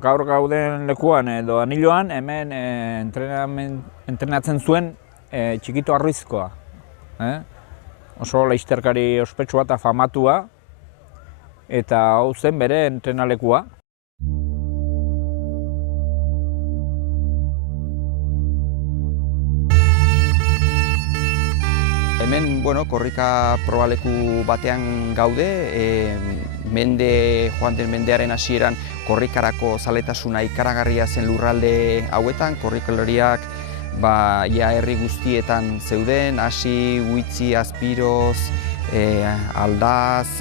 gaur gauden lekuan edo Aniloan, hemen entrenatzen zuen Txikito Arruizkoa. Oso lasterkari ospetsua eta famatua, eta hau zen bere entrenalekua. Hemen, korrika probaleku batean gaude, joan den mendearen hasieran korrikarako zaletasuna ikaragarria zen lurralde hauetan, korrikalariak ia herri guztietan zeuden, Hasi, Uitzi, Azpiroz, Aldaz,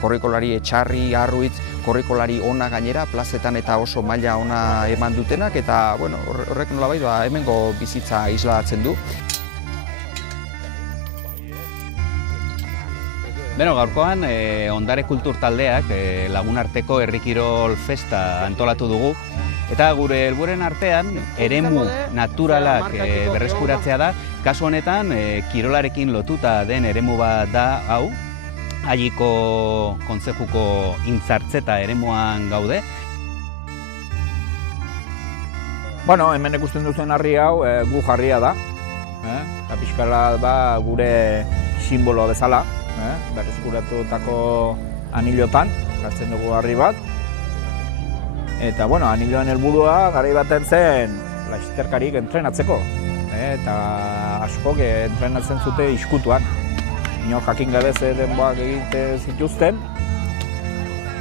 korrikolari Etxarri, Arruitz, korrikolari ona gainera, plazetan eta oso maila ona eman dutenak, eta horrek nolabait hemengo bizitza islatzen du. Gaurkoan Ondare Kultur taldeak lagunarteko herri kirol festa antolatu dugu, eta gure helbururen artean eremu naturalak berreskuratzea da. Kasu honetan kirolarekin lotuta den eremu bat da hau, Alliko kontzejuko Intzartzeta eremuan gaude. Hemen ikusten duzen harri hau gu jarria da, eta pixkala da gure simboloa bezala. Berreskuratutako Anilotan, jartzen dugu harri bat. Eta, Aniloan helburua garai baten zen lasterkarik entrenatzeko. Eta askok entrenatzen zute iskutuan. Inor jakin gabe ze denboak egiten zituzten.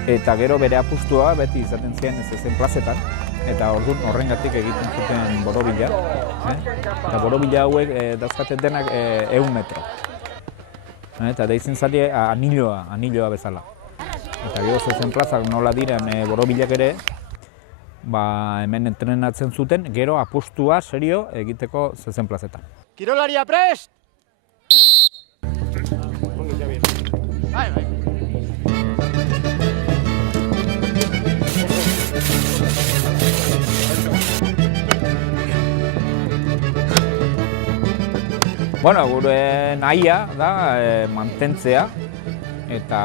Eta gero bere apustua beti izaten ziren ezen plazetan. Eta orduan horrengatik egiten zuten borobila. Eta borobila hauek dauzkaten denak 100 metro. Eta deitzen zaie Aniloa bezala. Eta gero zezen plazak nola diren borobilak ere, hemen entrenatzen zuten, gero apustua serio egiteko zezen plazetan. Kirolaria prest! Gure nahia da mantentzea eta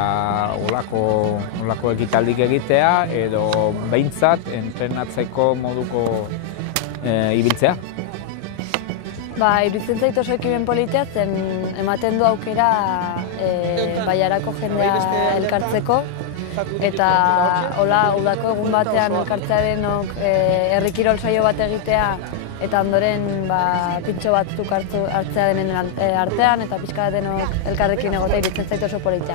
olako ekitaldik egitea edo behintzat entrenatzeko moduko ibiltzea. Iruditzen zait oso ekimen politea zen ematen du aukera Bailarako jendea elkartzeko eta udako egun batean elkartzea denok herri kirol saio bat egitea eta ondoren pintxo batzuk hartzea denen artean eta pixka denok elkarrekin egotea iruditzen zait oso politia.